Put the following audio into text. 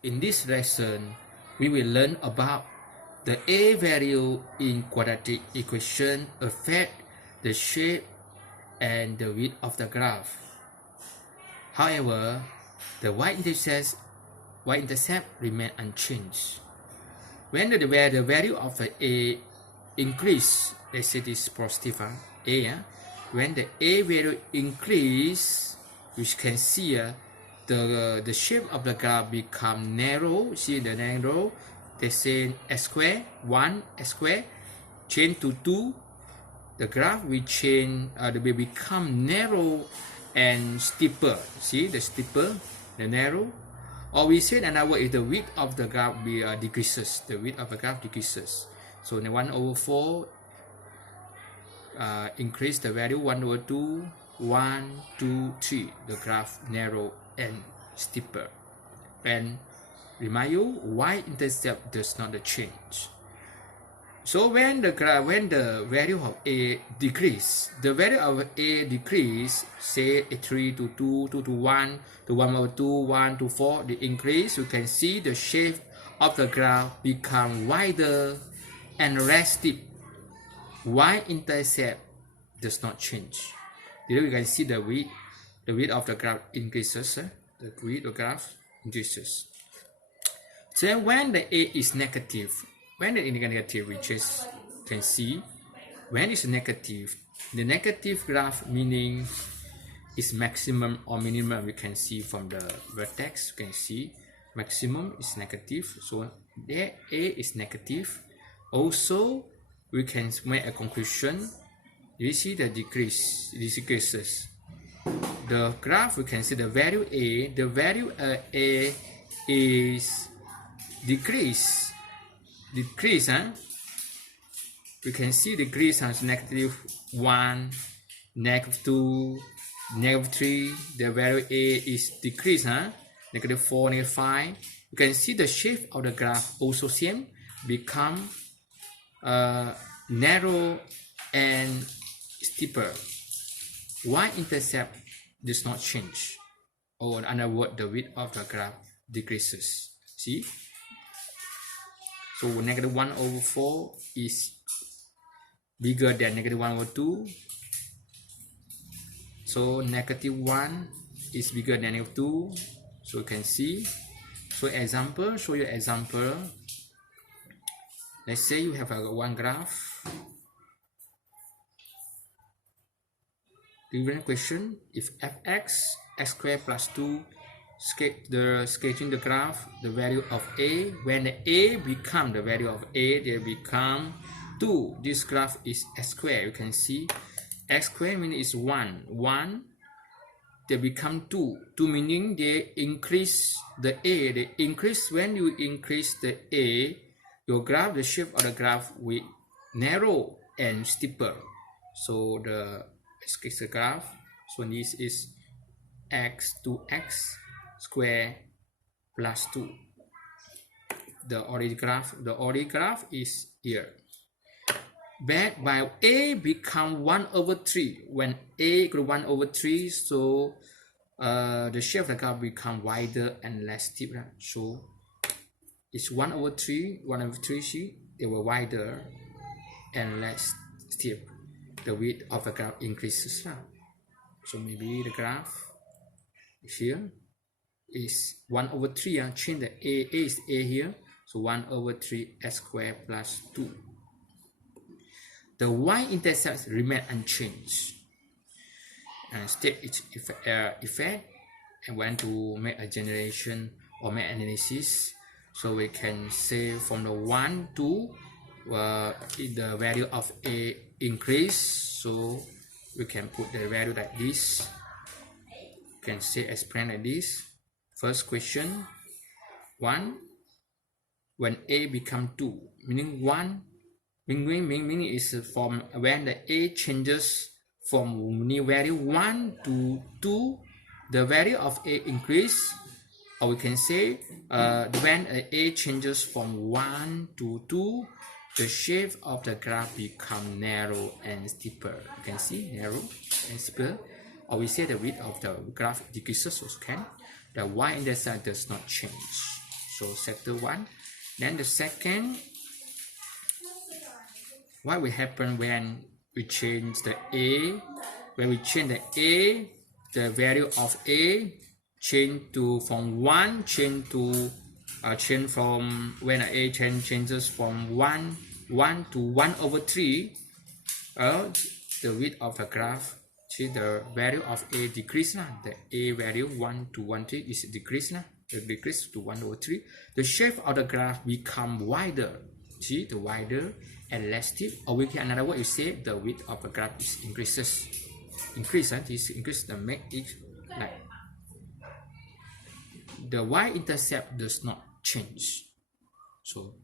In this lesson, we will learn about the a value in quadratic equation affect the shape and the width of the graph. However, the y-intercept remain unchanged. When the value of the a increase, let's say this positive a, when the a value increase, which can see the shape of the graph become narrow. See the narrow, they say x square 1 x square change to 2. The graph will change, will become narrow and steeper. See the steeper, the narrow. Or we say another word is the width of the graph decreases. The width of the graph decreases. So the 1/4 increase the value 1/2, 1, 2, 3. The graph narrow and steeper. And remind you, y-intercept does not change. So when the value of a decrease, the value of a decrease, say 3 to 2, 2 to 1, to 1/2, 1 to 4, the increase, you can see the shape of the graph become wider and less steep. Y-intercept does not change. Here you can see the width of the graph increases. The width of the graph increases. So when the a is negative, when the negative, we just can see when it's negative, the negative graph meaning is maximum or minimum. We can see from the vertex, you can see maximum is negative. So there a is negative. Also, we can make a conclusion. You see the decreases. The graph, we can see the value a. The value a is decrease. We can see decrease as -1, -2, -3. The value a is decrease, -4, -5. You can see the shape of the graph also same, become narrow and steeper. Y-intercept does not change, or in other words, the width of the graph decreases. See? So -1/4 is bigger than -1/2. So -1 is bigger than -2. So you can see. So example, show you example. Let's say you have one graph. Given question, if fx x squared plus 2, sketching the graph, the value of a, when the a become the value of a, they become 2. This graph is x squared. You can see x squared meaning is 1. 1, they become 2. 2 meaning they increase the a. They increase, when you increase the a, your graph, the shape of the graph will narrow and steeper. So sketch the graph. So this is x to x square plus 2. The order graph is here. Back by a become 1/3. When a equal 1/3, so the shape of the graph become wider and less steep. So it's 1/3. See, they were wider and less steep. The width of the graph increases. So maybe the graph here is 1/3. Change the a is a here. So 1/3 x squared plus 2. The y-intercept remain unchanged. And state its effect. I want to make a generation or make analysis. So we can say from the 1 to the value of a increase. So we can put the value like this. You can say explain like this. First question, 1, when a become 2, meaning 1, meaning is from when the a changes from new value 1 to 2, the value of a increase. Or we can say when a changes from 1 to 2, the shape of the graph become narrow and steeper. You can see narrow and steeper. Or we say the width of the graph decreases, so can the y-intercept does not change. So sector 1. Then the second, what will happen when we change the A? When we change the A, the value of A change to from 1 change to change from when A changes from 1 to 1 over 3, the width of the graph, see the value of A decrease now. The A value 1 to 1 3 is decreased now. It decrease to 1 over 3. The shape of the graph become wider. See the wider and less steep. Or we can another way you say the width of the graph is increases. This increase the make it like the y-intercept does not change. So